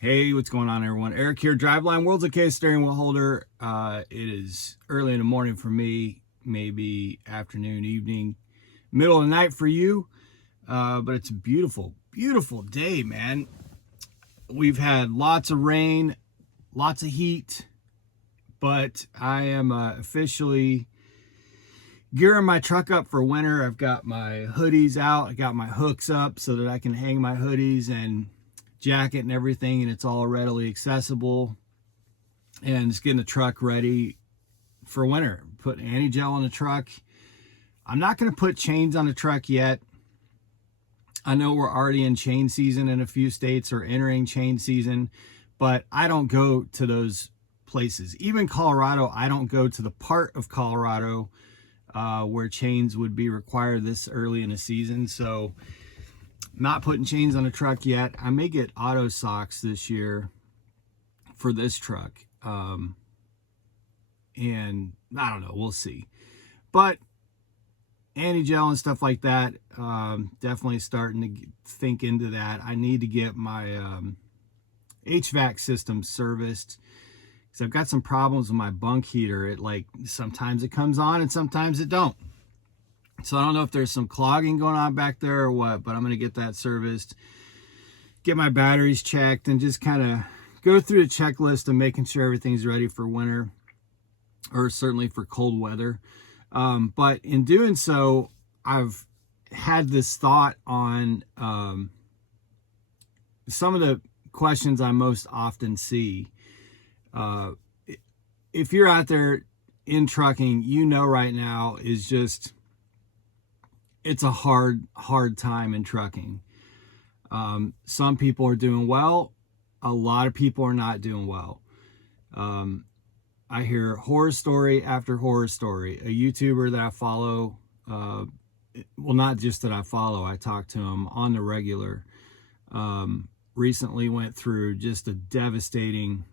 Hey, what's going on, everyone? Eric here, Driveline World's okay steering wheel holder. It is early in the morning for me, maybe afternoon, evening, middle of the night for you. But it's a beautiful, beautiful day, man. We've had lots of rain, lots of heat, but I am officially gearing my truck up for winter. I've got my hoodies out. I got my hooks up so that I can hang my hoodies and jacket and everything, and it's all readily accessible, and just getting the truck ready for winter. Put anti-gel on the truck. I'm not going to put chains on the truck yet. I know we're already in chain season in a few states, or entering chain season, but I don't go to those places. Even Colorado, I don't go to the part of Colorado where chains would be required this early in the season. So not putting chains on the truck yet. I may get auto socks this year for this truck. And I don't know, we'll see. But anti-gel and stuff like that, definitely starting to think into that. I need to get my HVAC system serviced, because I've got some problems with my bunk heater. It sometimes it comes on and sometimes it don't. So I don't know if there's some clogging going on back there or what, but I'm going to get that serviced, get my batteries checked, and just kind of go through the checklist of making sure everything's ready for winter, or certainly for cold weather. But in doing so, I've had this thought on some of the questions I most often see. If you're out there in trucking, you know right now is just, it's a hard time in trucking. Some people are doing well. A lot of people are not doing well. I hear horror story after horror story. A YouTuber that I follow, well, not just that I follow, I talk to him on the regular, recently went through just a devastating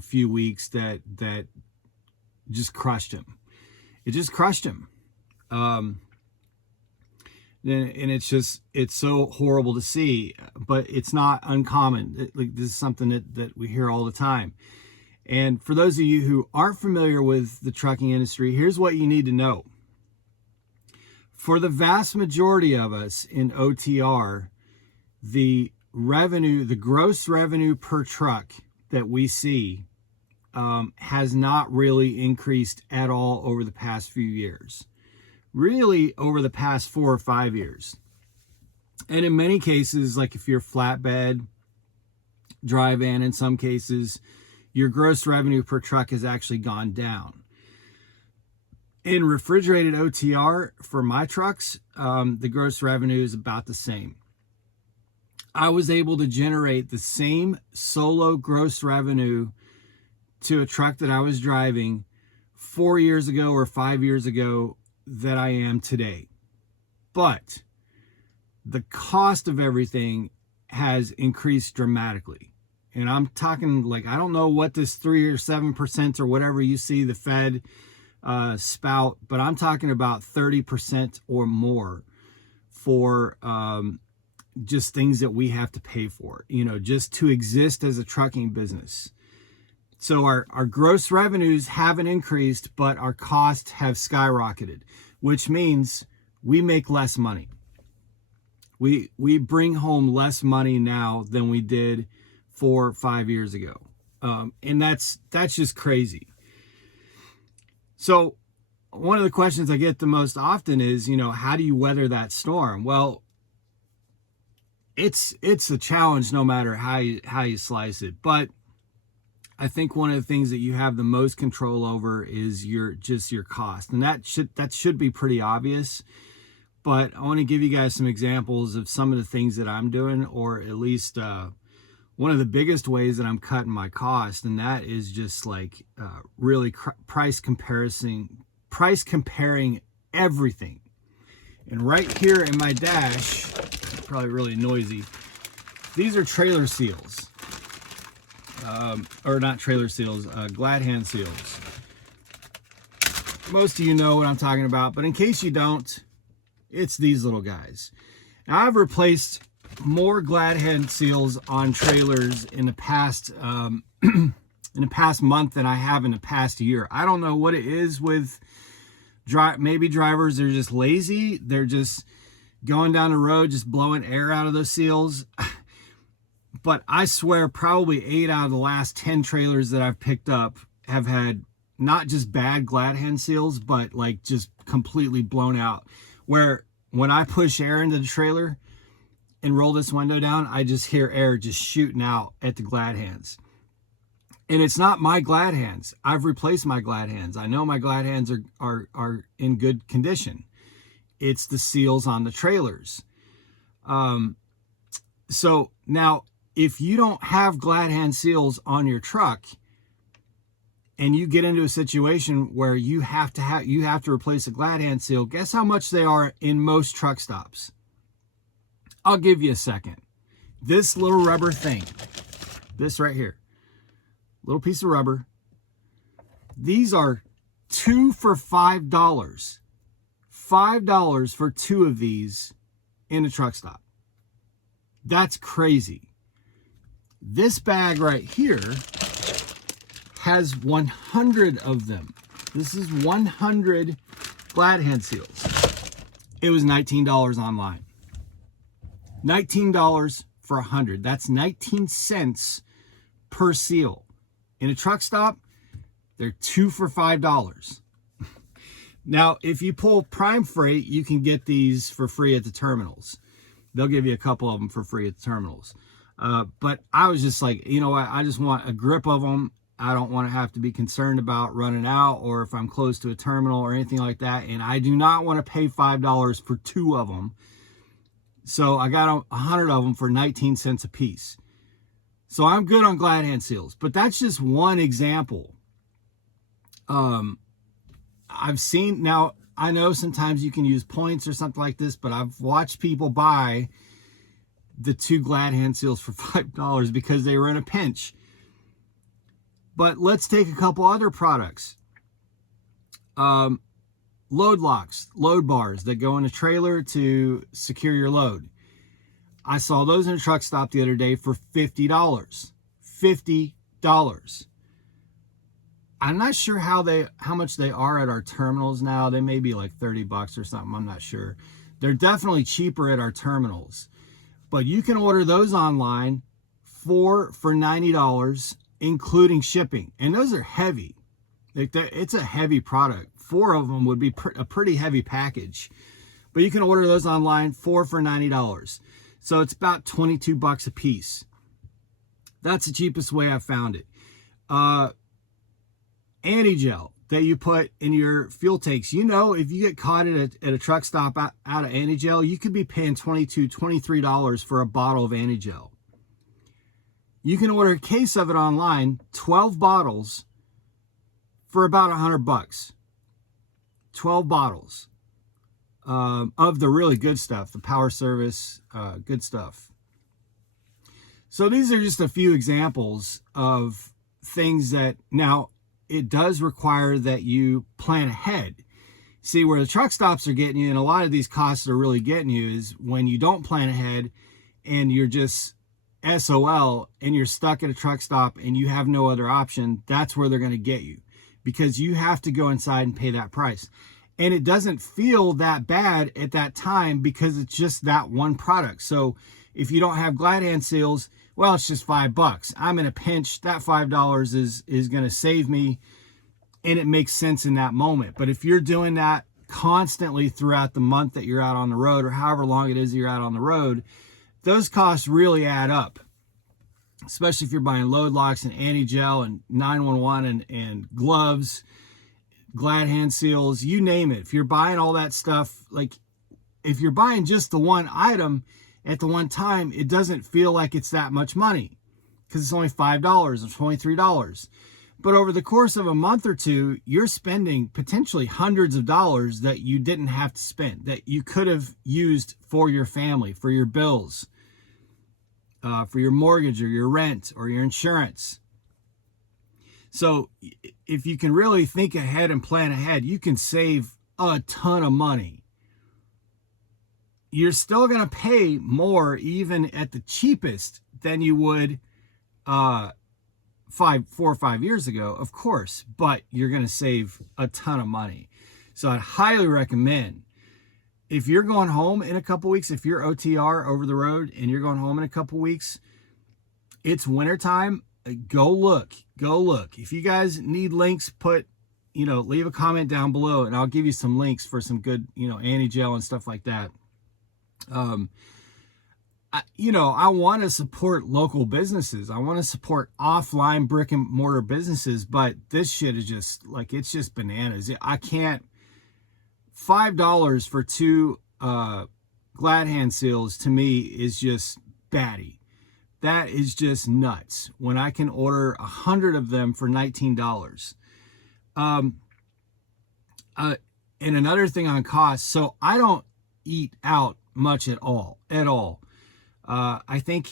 few weeks that just crushed him. It just crushed him. And it's so horrible to see, but it's not uncommon. This is something that we hear all the time. And for those of you who aren't familiar with the trucking industry, here's what you need to know. For the vast majority of us in OTR, the gross revenue per truck that we see has not really increased at all over the past few years. Really over the past 4 or 5 years. And in many cases, like if you're flatbed, dry van, in some cases, your gross revenue per truck has actually gone down. In refrigerated OTR, for my trucks, the gross revenue is about the same. I was able to generate the same solo gross revenue to a truck that I was driving 4 years ago or 5 years ago that I am today. But the cost of everything has increased dramatically. And I'm talking, I don't know what this 3 or 7% or whatever you see the Fed spout, but I'm talking about 30% or more for just things that we have to pay for, just to exist as a trucking business. So our gross revenues haven't increased, but our costs have skyrocketed, which means we make less money. We bring home less money now than we did 4 or 5 years ago. And that's just crazy. So one of the questions I get the most often is, how do you weather that storm? Well, it's a challenge no matter how you slice it. But I think one of the things that you have the most control over is your cost. And that should be pretty obvious. But I want to give you guys some examples of some of the things that I'm doing, or at least one of the biggest ways that I'm cutting my cost. And that is just really price comparing everything. And right here in my dash, probably really noisy, these are trailer seals. Or not trailer seals, glad hand seals. Most of you know what I'm talking about, but in case you don't, it's these little guys. Now I've replaced more Glad hand seals on trailers in the past in the past month than I have in the past year. I don't know what it is with maybe drivers. They're just lazy. They're just going down the road, just blowing air out of those seals. But I swear probably 8 out of the last 10 trailers that I've picked up have had not just bad Glad hand seals, but like just completely blown out. Where when I push air into the trailer and roll this window down, I just hear air just shooting out at the Glad hands. And it's not my Glad hands. I've replaced my Glad hands. I know my Glad hands are in good condition. It's the seals on the trailers. So now, if you don't have Glad hand seals on your truck and you get into a situation where you have to replace a Glad hand seal, guess how much they are in most truck stops? I'll give you a second. This little rubber thing, this right here, little piece of rubber, these are 2 for $5. $5 for 2 of these in a truck stop. That's crazy. This bag right here has 100 of them. This is 100 Glad hand seals. It was $19 online. $19 for 100. That's 19 cents per seal. In a truck stop, they're 2 for $5. Now, if you pull Prime Freight, you can get these for free at the terminals. They'll give you a couple of them for free at the terminals. But I was just like, you know what? I just want a grip of them. I don't want to have to be concerned about running out or if I'm close to a terminal or anything like that. And I do not want to pay $5 for 2 of them. So I got 100 of them for 19 cents a piece. So I'm good on Glad hand seals, but that's just one example. I've seen, now I know sometimes you can use points or something like this, but I've watched people buy the 2 Glad hand seals for $5 because they were in a pinch. But let's take a couple other products. Load locks, load bars that go in a trailer to secure your load. I saw those in a truck stop the other day for $50. $50. I'm not sure how much they are at our terminals now. They may be like 30 bucks or something. I'm not sure. They're definitely cheaper at our terminals. But you can order those online for $90, including shipping. And those are heavy. It's a heavy product. 4 of them would be a pretty heavy package. But you can order those online for $90. So it's about 22 bucks a piece. That's the cheapest way I've found it. Anti-gel that you put in your fuel tanks. You know, if you get caught at a truck stop out of anti-gel, you could be paying $22, $23 for a bottle of anti-gel. You can order a case of it online, 12 bottles, for about 100 bucks. 12 bottles of the really good stuff, the Power Service, good stuff. So these are just a few examples of things that, now, it does require that you plan ahead. See, where the truck stops are getting you, and a lot of these costs are really getting you, is when you don't plan ahead and you're just SOL and you're stuck at a truck stop and you have no other option. That's where they're going to get you, because you have to go inside and pay that price. And it doesn't feel that bad at that time because it's just that one product. So if you don't have Glad hand seals, well, it's just $5. I'm in a pinch. That $5 is going to save me, and it makes sense in that moment. But if you're doing that constantly throughout the month that you're out on the road, or however long it is you're out on the road, those costs really add up, especially if you're buying load locks and anti-gel and 911 and gloves, Glad hand seals, you name it. If you're buying all that stuff, like if you're buying just the one item at the one time, it doesn't feel like it's that much money because it's only $5 or $23. But over the course of a month or two, you're spending potentially hundreds of dollars that you didn't have to spend, that you could have used for your family, for your bills, for your mortgage or your rent or your insurance. So if you can really think ahead and plan ahead, you can save a ton of money. you're still going to pay more even at the cheapest than you would 4 or 5 years ago, of course, but you're going to save a ton of money. So I'd highly recommend, if you're going home in a couple weeks, if you're OTR over the road and you're going home in a couple weeks, it's wintertime, go look. If you guys need links, leave a comment down below and I'll give you some links for some good, anti-gel and stuff like that. I want to support local businesses. I want to support offline brick and mortar businesses, but this shit is just it's just bananas. I can't. $5 for 2 Glad hand seals to me is just batty. That is just nuts when I can order 100 of them for $19. And another thing on cost, so I don't eat out much at all. I think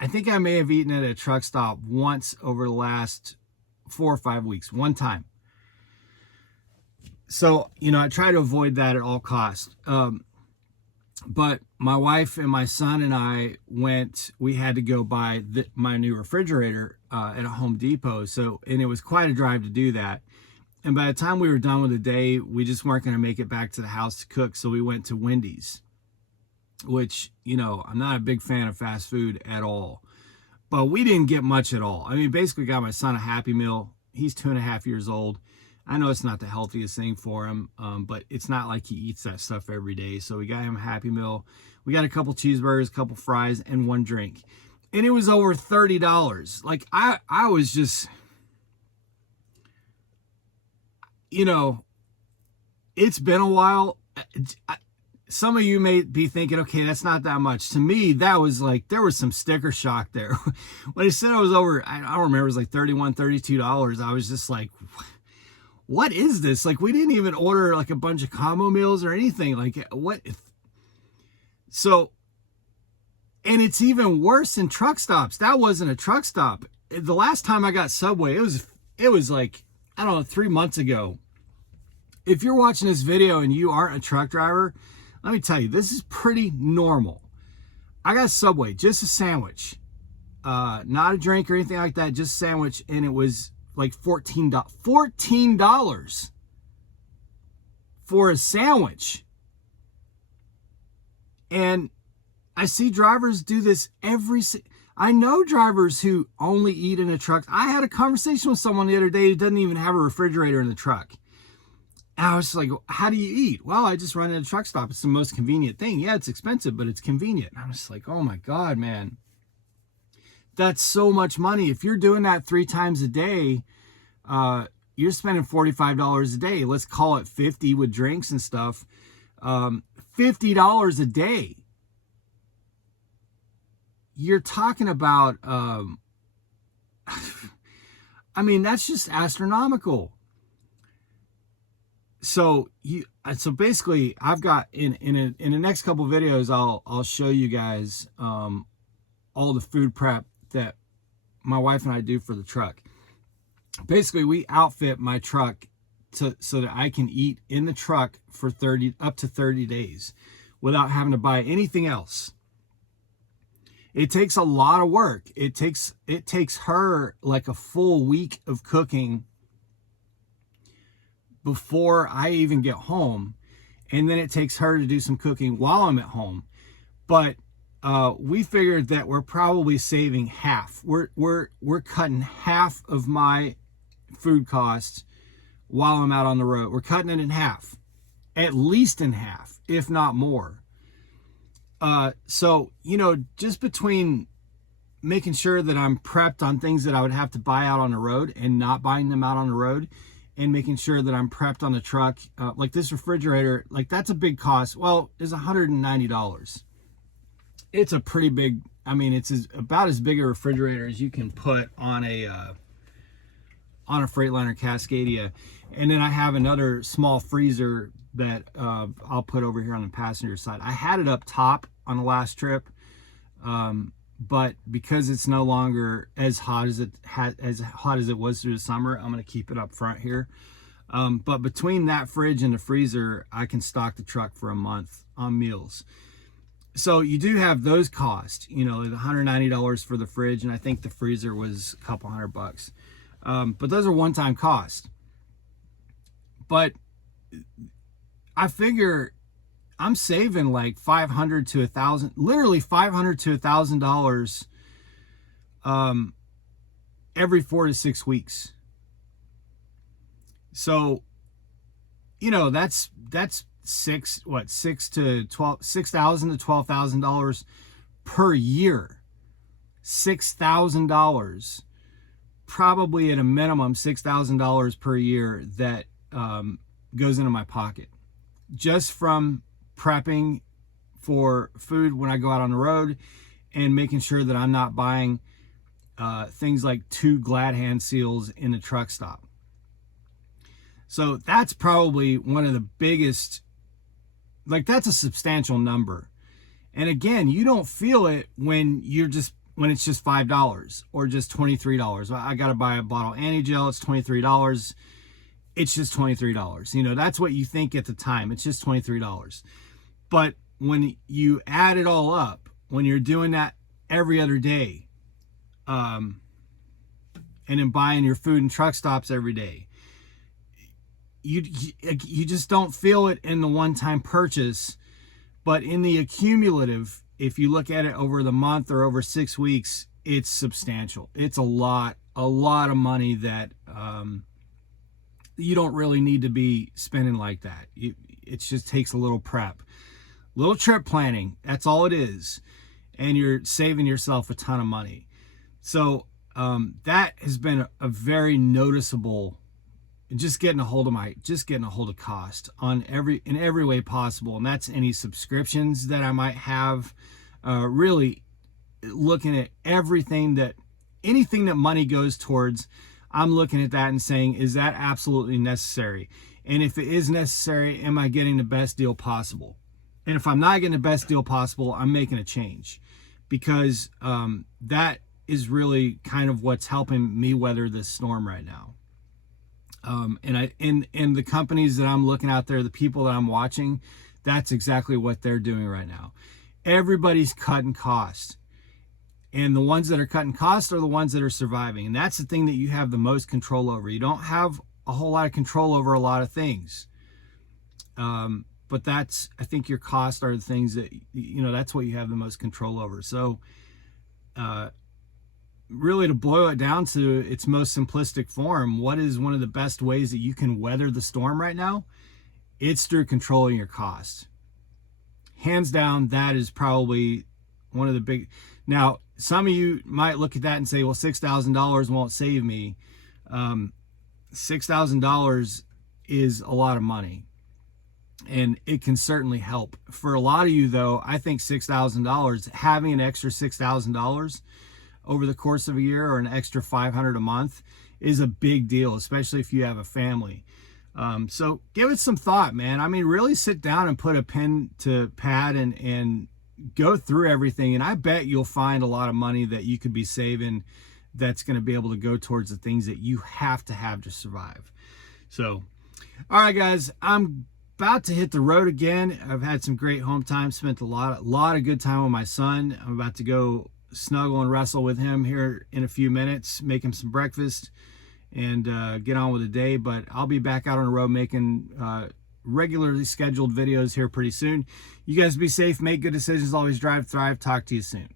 I may have eaten at a truck stop once over the last 4 or 5 weeks, one time. So, I try to avoid that at all costs. But my wife and my son and I we had to go buy my new refrigerator at a Home Depot. And it was quite a drive to do that. And by the time we were done with the day, we just weren't going to make it back to the house to cook. So we went to Wendy's, which, I'm not a big fan of fast food at all. But we didn't get much at all. I mean, basically got my son a Happy Meal. He's 2.5 years old. I know it's not the healthiest thing for him, but it's not like he eats that stuff every day. So we got him a Happy Meal. We got a couple cheeseburgers, a couple fries, and one drink. And it was over $30. I was just, it's been a while. Some of you may be thinking, okay, that's not that much. To me, that was there was some sticker shock there. When I said I was over, I don't remember, it was like $31, $32. I was just like, what is this? We didn't even order a bunch of combo meals or anything. What? So, and it's even worse in truck stops. That wasn't a truck stop. The last time I got Subway, it was I don't know, 3 months ago. If you're watching this video and you aren't a truck driver, let me tell you, this is pretty normal. I got Subway, just a sandwich, not a drink or anything like that, just a sandwich, and it was $14 for a sandwich. And I see drivers do this I know drivers who only eat in a truck. I had a conversation with someone the other day who doesn't even have a refrigerator in the truck. And I was like, how do you eat? Well, I just run in a truck stop. It's the most convenient thing. Yeah, it's expensive, but it's convenient. And I'm just like, oh my God, man. That's so much money. If you're doing that 3 times a day, you're spending $45 a day. Let's call it 50 with drinks and stuff. $50 a day. You're talking about, I mean, that's just astronomical. So basically, I've got in the next couple videos, I'll show you guys all the food prep that my wife and I do for the truck. Basically, we outfit my truck so that I can eat in the truck for up to 30 days without having to buy anything else. It takes a lot of work. It takes her a full week of cooking before I even get home, and then it takes her to do some cooking while I'm at home. But we figured that we're probably saving half. We're cutting half of my food costs while I'm out on the road. We're cutting it in half, at least in half, if not more. So, just between making sure that I'm prepped on things that I would have to buy out on the road and not buying them out on the road, and making sure that I'm prepped on the truck, like this refrigerator, that's a big cost. Well, it's $190. It's a pretty big, I mean, it's about as big a refrigerator as you can put on a Freightliner Cascadia. And then I have another small freezer that I'll put over here on the passenger side. I had it up top on the last trip, but because it's no longer as hot as it was through the summer, I'm going to keep it up front here. But between that fridge and the freezer, I can stock the truck for a month on meals. So you do have those costs, you know, the $190 for the fridge, and I think the freezer was a couple $100. But those are one-time costs. But I figure I'm saving like $500 to $1,000, literally $500 to $1,000 every 4 to 6 weeks. So, you know, that's $6,000 to $12,000 per year. $6,000, probably at a minimum $6,000 per year that goes into my pocket just from prepping for food when I go out on the road, and making sure that I'm not buying things like 2 Glad hand seals in a truck stop. So that's probably one of the biggest, like that's a substantial number. And again, you don't feel it when it's just $5 or just $23. I got to buy a bottle of anti-gel, it's $23. It's just $23. You know, that's what you think at the time. It's just $23. But when you add it all up, when you're doing that every other day, and then buying your food in truck stops every day, you just don't feel it in the one-time purchase. But in the accumulative, if you look at it over the month or over 6 weeks, it's substantial. It's a lot of money that you don't really need to be spending like that. It just takes a little prep, little trip planning. That's all it is. And you're saving yourself a ton of money. So that has been a very noticeable, just getting a hold of cost in every way possible. And that's any subscriptions that I might have, really looking at anything that money goes towards. I'm looking at that and saying, is that absolutely necessary? And if it is necessary, am I getting the best deal possible? And if I'm not getting the best deal possible, I'm making a change, because that is really kind of what's helping me weather this storm right now. And the companies that I'm looking out there, the people that I'm watching, that's exactly what they're doing right now. Everybody's cutting costs. And the ones that are cutting costs are the ones that are surviving. And that's the thing that you have the most control over. You don't have a whole lot of control over a lot of things. But I think your costs are the things that, you know, that's what you have the most control over. So really, to boil it down to its most simplistic form, what is one of the best ways that you can weather the storm right now? It's through controlling your costs. Hands down, that is probably one of the big... Now, some of you might look at that and say, well, $6,000 won't save me. $6,000 is a lot of money, and it can certainly help. For a lot of you, though, I think $6,000, having an extra $6,000 over the course of a year, or an extra $500 a month, is a big deal, especially if you have a family. So give it some thought, man. I mean, really sit down and put a pen to pad and go through everything. And I bet you'll find a lot of money that you could be saving that's going to be able to go towards the things that you have to survive. So, all right, guys, I'm about to hit the road again. I've had some great home time, spent a lot of good time with my son. I'm about to go snuggle and wrestle with him here in a few minutes, make him some breakfast, and get on with the day. But I'll be back out on the road making regularly scheduled videos here pretty soon. You guys be safe, make good decisions, always drive, thrive. Talk to you soon.